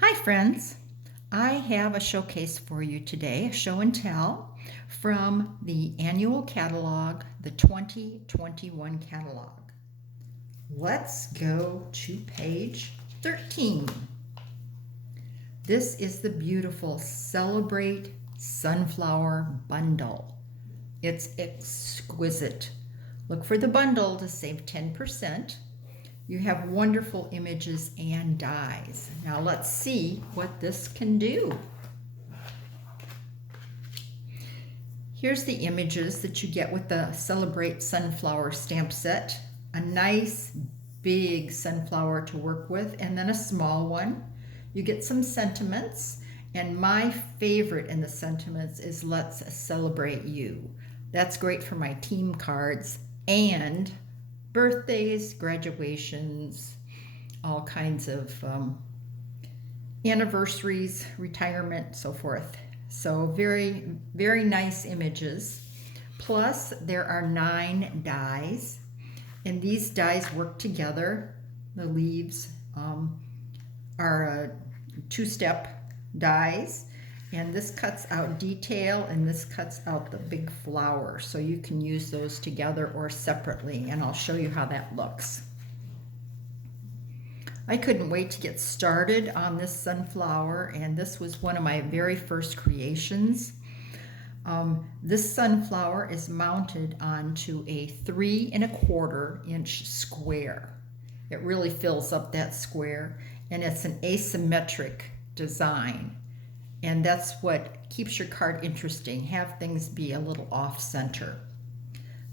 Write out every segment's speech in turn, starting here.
Hi friends, I have a showcase for you today, a show and tell from the annual catalog, the 2021 catalog. Let's go to page 13. This is the beautiful Celebrate Sunflower Bundle. It's exquisite. Look for the bundle to save 10%. You have wonderful images and dies. Now let's see what this can do. Here's the images that you get with the Celebrate Sunflower stamp set. A nice big sunflower to work with, and then a small one. You get some sentiments, and my favorite in the sentiments is Let's Celebrate You. That's great for my team cards and birthdays, graduations, all kinds of anniversaries, retirement, so forth. So very, very nice images. Plus, there are 9 dies, and these dies work together. The leaves are two-step dies, and this cuts out detail and this cuts out the big flower, so you can use those together or separately, and I'll show you how that looks. I couldn't wait to get started on this sunflower, and this was one of my very first creations. This sunflower is mounted onto a 3 1/4 inch square. It really fills up that square, and it's an asymmetric design. And that's what keeps your card interesting. Have things be a little off center.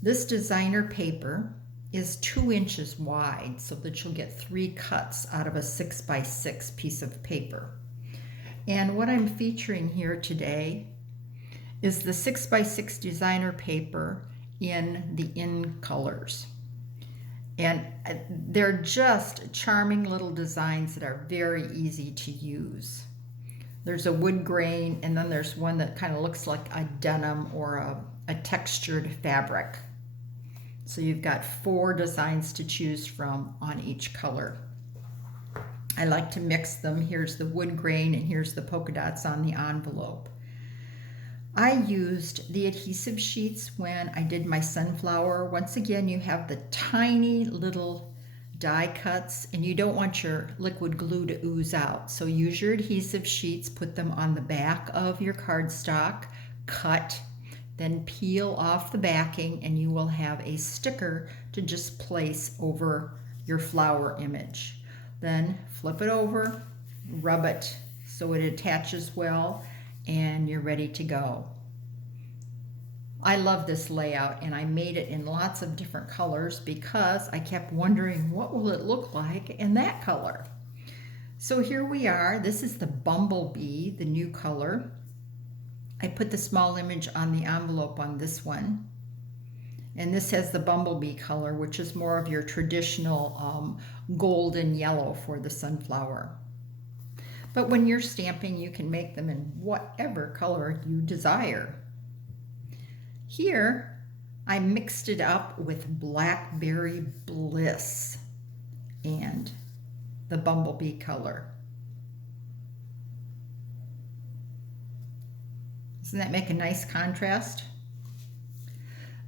This designer paper is 2 inches wide, so that you'll get 3 cuts out of a 6x6 piece of paper. And what I'm featuring here today is the 6x6 designer paper in the in colors. And they're just charming little designs that are very easy to use. There's a wood grain, and then there's one that kind of looks like a denim or a textured fabric. So you've got 4 designs to choose from on each color. I like to mix them. Here's the wood grain, and here's the polka dots on the envelope. I used the adhesive sheets when I did my sunflower. Once again, you have the tiny little die cuts, and you don't want your liquid glue to ooze out. So use your adhesive sheets, put them on the back of your cardstock, cut, then peel off the backing, and you will have a sticker to just place over your flower image. Then flip it over, rub it so it attaches well, and you're ready to go. I love this layout, and I made it in lots of different colors because I kept wondering, what will it look like in that color? So here we are. This is the Bumblebee, the new color. I put the small image on the envelope on this one. And this has the Bumblebee color, which is more of your traditional golden yellow for the sunflower. But when you're stamping, you can make them in whatever color you desire. Here, I mixed it up with Blackberry Bliss and the Bumblebee color. Doesn't that make a nice contrast?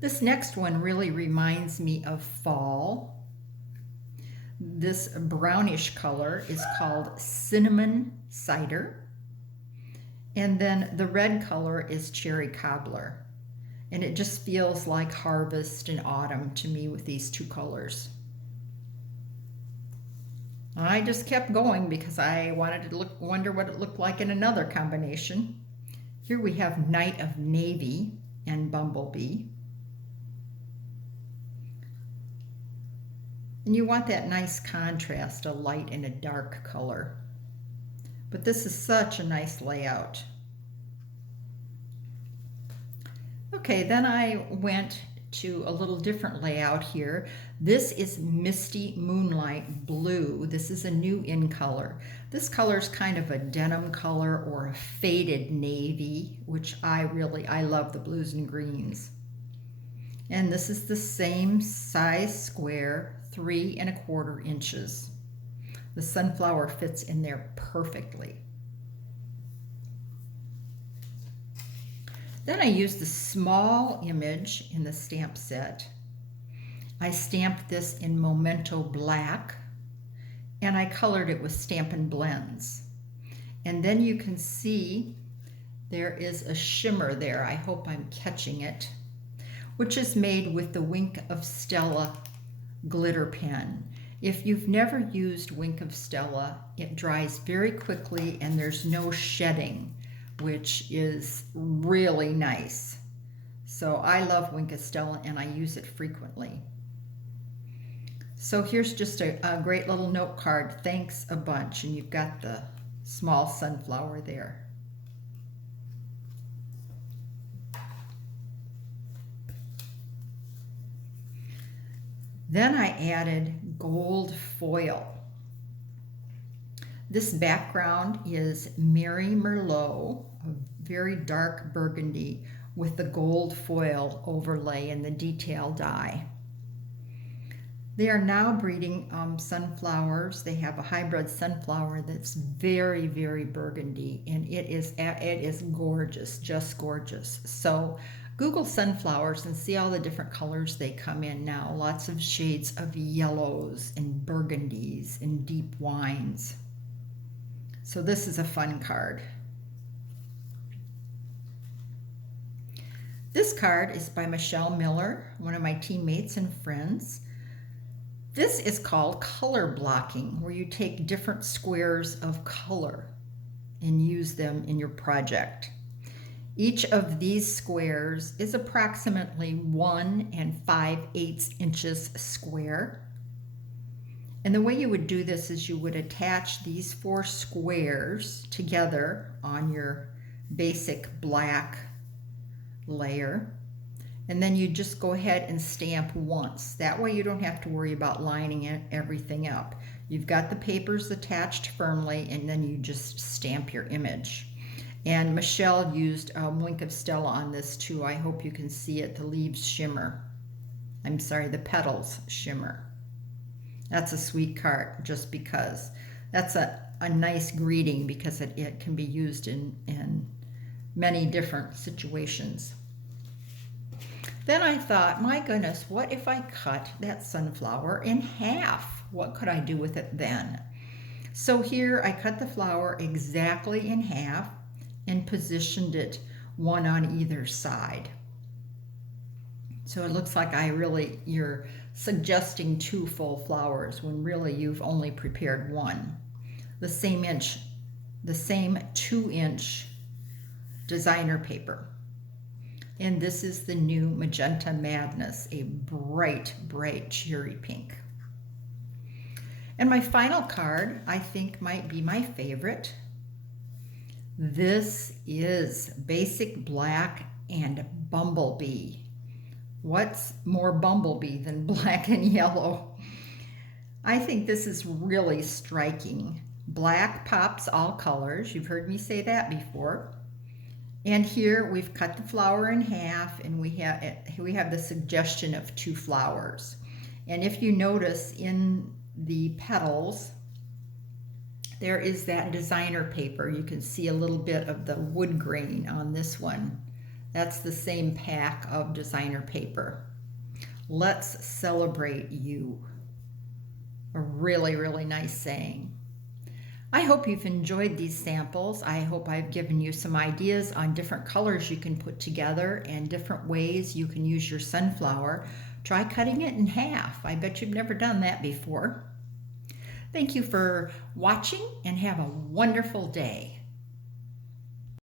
This next one really reminds me of fall. This brownish color is called Cinnamon Cider. And then the red color is Cherry Cobbler. And it just feels like harvest and autumn to me with these 2 colors. I just kept going because I wanted to wonder what it looked like in another combination. Here we have Night of Navy and Bumblebee. And you want that nice contrast, a light and a dark color. But this is such a nice layout. Okay, then I went to a little different layout here. This is Misty Moonlight Blue. This is a new in color. This color is kind of a denim color or a faded navy, which I love the blues and greens. And this is the same size square, 3 1/4 inches. The sunflower fits in there perfectly. Then I used the small image in the stamp set. I stamped this in Memento Black, and I colored it with Stampin' Blends. And then you can see there is a shimmer there. I hope I'm catching it, which is made with the Wink of Stella glitter pen. If you've never used Wink of Stella, it dries very quickly and there's no shedding, which is really nice. So I love Wink of Stella and I use it frequently. So here's just a great little note card. Thanks a bunch. And you've got the small sunflower there. Then I added gold foil. This background is Mary Merlot, a very dark burgundy with the gold foil overlay and the detail die. They are now breeding sunflowers. They have a hybrid sunflower that's very, very burgundy, and it is gorgeous, just gorgeous. So Google sunflowers and see all the different colors they come in now. Lots of shades of yellows and burgundies and deep wines. So this is a fun card. This card is by Michelle Miller, one of my teammates and friends. This is called color blocking, where you take different squares of color and use them in your project. Each of these squares is approximately 1 5/8 inches square. And the way you would do this is you would attach these 4 squares together on your basic black layer. And then you just go ahead and stamp once. That way you don't have to worry about lining everything up. You've got the papers attached firmly, and then you just stamp your image. And Michelle used a Wink of Stella on this too. I hope you can see it. The leaves shimmer. I'm sorry, the petals shimmer. That's a sweet card, just because. That's a nice greeting, because it can be used in many different situations. Then I thought, my goodness, what if I cut that sunflower in half? What could I do with it then? So here I cut the flower exactly in half and positioned it one on either side. So it looks like you're suggesting 2 full flowers when really you've only prepared 1. The same 2-inch designer paper. And this is the new Magenta Madness, a bright, bright cherry pink. And my final card, I think, might be my favorite. This is Basic Black and Bumblebee. What's more bumblebee than black and yellow? I think this is really striking. Black pops all colors. You've heard me say that before. And here we've cut the flower in half, and we have the suggestion of 2 flowers. And if you notice in the petals, there is that designer paper. You can see a little bit of the wood grain on this one. That's the same pack of designer paper. Let's celebrate you. A really, really nice saying. I hope you've enjoyed these samples. I hope I've given you some ideas on different colors you can put together and different ways you can use your sunflower. Try cutting it in half. I bet you've never done that before. Thank you for watching, and have a wonderful day.